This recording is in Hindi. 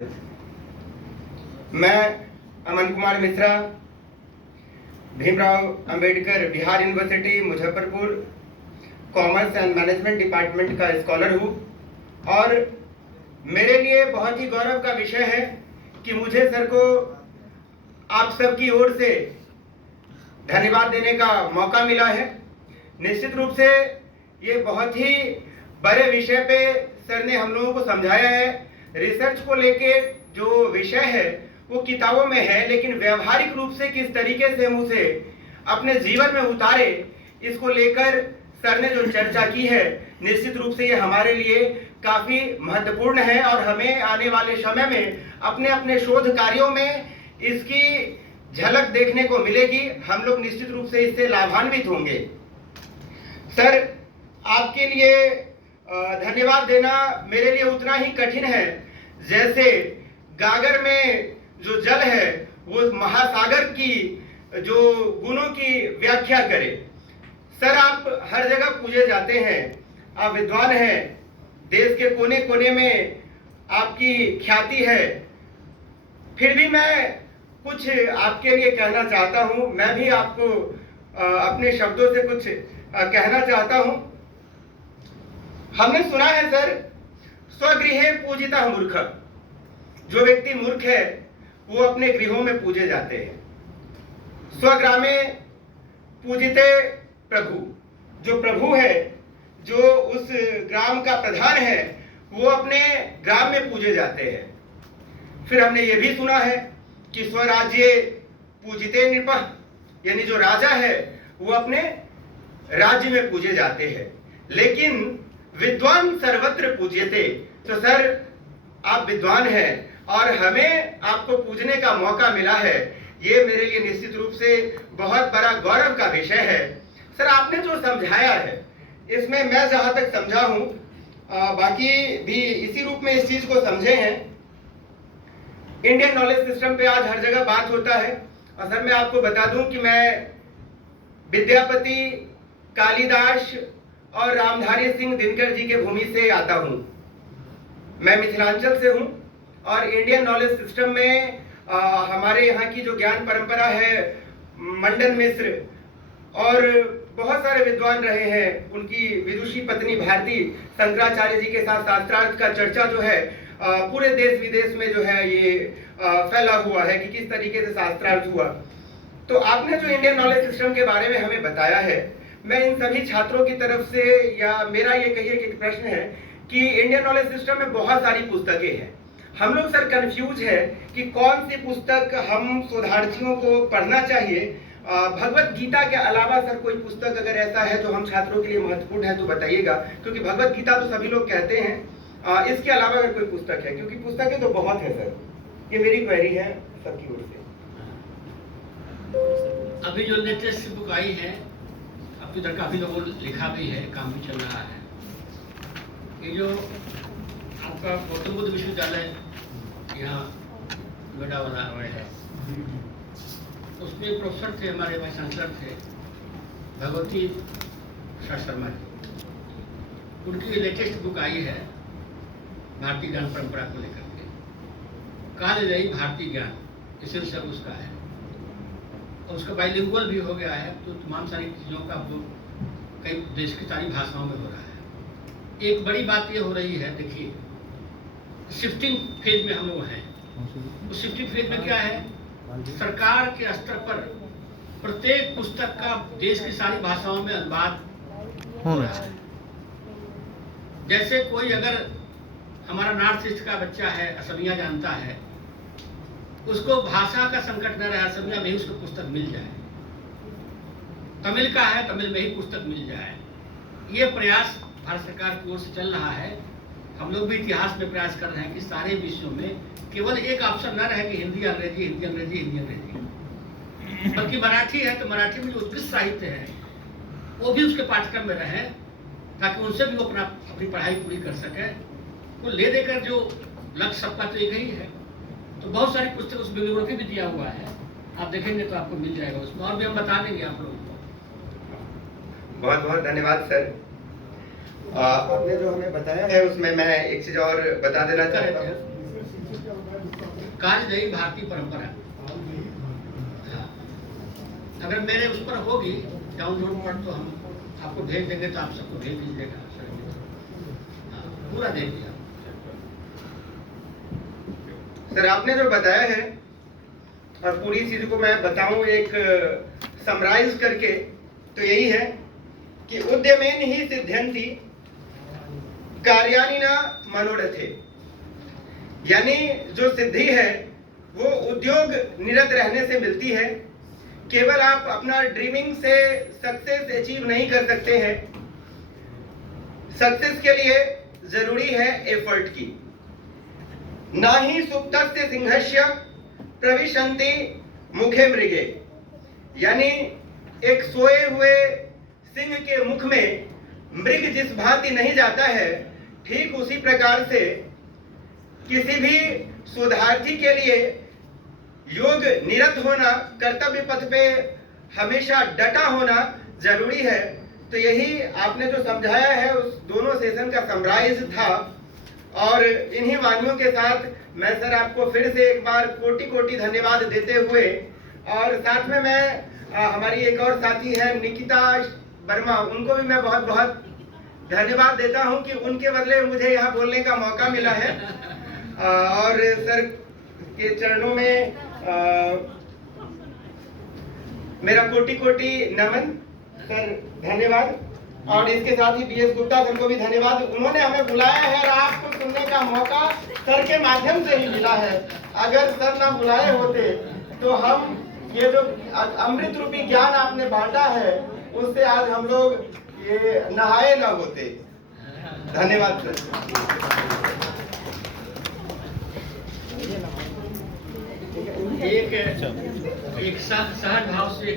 मैं Aman Kumar Mishra, Bhimrao Ambedkar Bihar university Muzaffarpur commerce and management department का स्कॉलर हूँ और मेरे लिए बहुत ही गौरव का विषय है कि मुझे सर को आप सबकी ओर से धन्यवाद देने का मौका मिला है। निश्चित रूप से ये बहुत ही बड़े विषय पे सर ने हम लोगों को समझाया है। रिसर्च को लेके जो विषय है वो किताबों में है, लेकिन व्यवहारिक रूप से किस तरीके से हम उसे अपने जीवन में उतारे, इसको लेकर सर ने जो चर्चा की है, निश्चित रूप से ये हमारे लिए काफी महत्वपूर्ण है और हमें आने वाले समय में अपने अपने शोध कार्यों में इसकी झलक देखने को मिलेगी। हम लोग निश्चित रूप से इससे लाभान्वित होंगे। सर, आपके लिए धन्यवाद देना मेरे लिए उतना ही कठिन है जैसे गागर में जो जल है वो महासागर की जो गुणों की व्याख्या करे। सर, आप हर जगह पूजे जाते हैं, आप विद्वान हैं, देश के कोने कोने में आपकी ख्याति है। फिर भी मैं कुछ आपके लिए कहना चाहता हूं। मैं भी आपको अपने शब्दों से कुछ कहना चाहता हूं। हमने सुना है सर, स्वगृहे पूजिता मूर्ख। जो व्यक्ति मूर्ख है वो अपने गृहों में पूजे जाते हैं। स्वग्रामे पूजिते प्रभु। जो प्रभु है, जो उस ग्राम का प्रधान है, वो अपने ग्राम में पूजे जाते हैं। फिर हमने ये भी सुना है कि स्वराज्ये पूजिते नृपः, यानी जो राजा है वो अपने राज्य में पूजे जाते हैं। लेकिन विद्वान सर्वत्र पूज्यते। तो सर, आप विद्वान हैं और हमें आपको पूजने का मौका मिला है, ये मेरे लिए निश्चित रूप से बहुत बड़ा गौरव का विषय है। सर, आपने जो समझाया है इसमें मैं जहां तक समझा हूं, बाकी भी इसी रूप में इस चीज को समझे हैं। इंडियन नॉलेज सिस्टम पे आज हर जगह बात होता है और सर मैं आपको बता दूं कि मैं विद्यापति, कालिदास और रामधारी सिंह दिनकर जी के भूमि से आता हूं। मैं मिथिलांचल से हूं और इंडियन नॉलेज सिस्टम में हमारे यहाँ की जो ज्ञान परंपरा है, मंडन मिश्र और बहुत सारे विद्वान रहे हैं, उनकी विदुषी पत्नी भारती शंकराचार्य जी के साथ शास्त्रार्थ का चर्चा जो है पूरे देश विदेश में जो है ये फैला हुआ है कि किस तरीके से शास्त्रार्थ हुआ। तो आपने जो इंडियन नॉलेज सिस्टम के बारे में हमें बताया है, मैं इन सभी छात्रों की तरफ से, या मेरा ये कहिए कि प्रश्न है कि इंडियन नॉलेज सिस्टम में बहुत सारी पुस्तकें हैं। हम लोग सर कंफ्यूज है कि कौन सी पुस्तक हम शोधार्थियों को पढ़ना चाहिए। भगवत गीता के अलावा सर कोई पुस्तक अगर ऐसा है जो हम छात्रों के लिए महत्वपूर्ण है तो बताइएगा, क्योंकि भगवत गीता तो सभी लोग कहते हैं। इसके अलावा अगर कोई पुस्तक है, क्योंकि पुस्तकें तो बहुत है सर, ये मेरी क्वेरी है सबकी ओर से। अभी जो लेटेस्ट बुक आई है, अब इधर काफी लोगों ने लिखा भी है, काम भी चल रहा है। ये जो आपका गौतम बुद्ध विश्वविद्यालय यहाँ नोएडा वाला है, उसमें प्रोफेसर थे, हमारे वाइस चांसलर थे भगवती शर्मा जी। उनकी लेटेस्ट बुक आई है भारतीय ज्ञान परंपरा को लेकर के, काल रही भारतीय ज्ञान, इसे सब उसका है और उसका बाइलिंगुअल भी हो गया है। तो तमाम सारी चीज़ों का उपयोग कई देश की सारी भाषाओं में हो रहा है। एक बड़ी बात ये हो रही है, देखिए शिफ्टिंग फेज में हम लोग हैं। उस शिफ्टिंग फेज में क्या है, सरकार के स्तर पर प्रत्येक पुस्तक का देश की सारी भाषाओं में अनुवाद हो रहा है। जैसे कोई अगर हमारा नॉर्थ ईस्ट का बच्चा है, असमिया जानता है, उसको भाषा का संकट न रहे, असमिया में ही उसको पुस्तक मिल जाए। तमिल का है, तमिल में ही पुस्तक मिल जाए। ये प्रयास भारत सरकार की ओर से चल रहा है। हम लोग भी इतिहास में प्रयास कर रहे हैं कि सारे विषयों में केवल एक ऑप्शन न रहे कि हिंदी अंग्रेजी, हिंदी अंग्रेजी, हिंदी अंग्रेजी, बल्कि मराठी है तो मराठी में जो उत्कृष्ट साहित्य है वो भी उसके पाठ्यक्रम में रहे, ताकि उनसे भी वो अपनी पढ़ाई पूरी कर सके। वो ले देकर जो लक्ष्य सबका तो एक ही है। तो बहुत सारी पुस्तक उस बिब्लियोग्राफी भी दिया हुआ है, आप देखेंगे तो आपको मिल जाएगा उसमें, और भी हम बता देंगे आप लोगों को। बहुत बहुत धन्यवाद सर। आपने जो हमें बताया है उसमें मैं एक चीज और बता देना चाहता हूँ। कार्यदायी भारतीय परंपरा। हाँ। अगर मेरे उस पर होगी डाउनलोड पर तो हम आपको भेज देंगे, तो आप सबको भेज दीजिएगा। हाँ, पूरा दे दिया। सर आपने जो बताया है और पूरी चीज को मैं बताऊं एक समराइज करके, तो यही है कि उद्यमेन ही सिद्ध्यंति कार्याणि न मनोरथे, यानी जो सिद्धि है वो उद्योग निरत रहने से मिलती है। केवल आप अपना ड्रीमिंग से सक्सेस अचीव नहीं कर सकते हैं। सक्सेस के लिए जरूरी है एफर्ट की। ना ही सुप्तस्य सिंहस्य प्रविशन्ति मुखे मृगे, यानी एक सोए हुए सिंह के मुख में मृग जिस भांति नहीं जाता है, ठीक उसी प्रकार से किसी भी शोधार्थी के लिए योग निरत होना, कर्तव्य पथ पे हमेशा डटा होना जरूरी है। तो यही आपने जो समझाया है उस दोनों सेशन का समराइज था। और इन्हीं वाणियों के साथ मैं सर आपको फिर से एक बार कोटि कोटि धन्यवाद देते हुए, और साथ में मैं हमारी एक और साथी है निकिता वर्मा, उनको भी मैं बहुत बहुत धन्यवाद देता हूं कि उनके बदले मुझे यहाँ बोलने का मौका मिला है। और सर के चरणों में मेरा कोटि कोटि नमन सर, धन्यवाद। और इसके साथ ही बीएस गुप्ता सर को भी धन्यवाद, उन्होंने हमें बुलाया है और आपको सुनने का मौका सर के माध्यम से ही मिला है। अगर सर ना बुलाए होते तो हम ये जो अमृत रूपी ज्ञान आपने बांटा है उससे आज हम लोग ये नहाए ना होते। धन्यवाद सर। एक सहज भाव से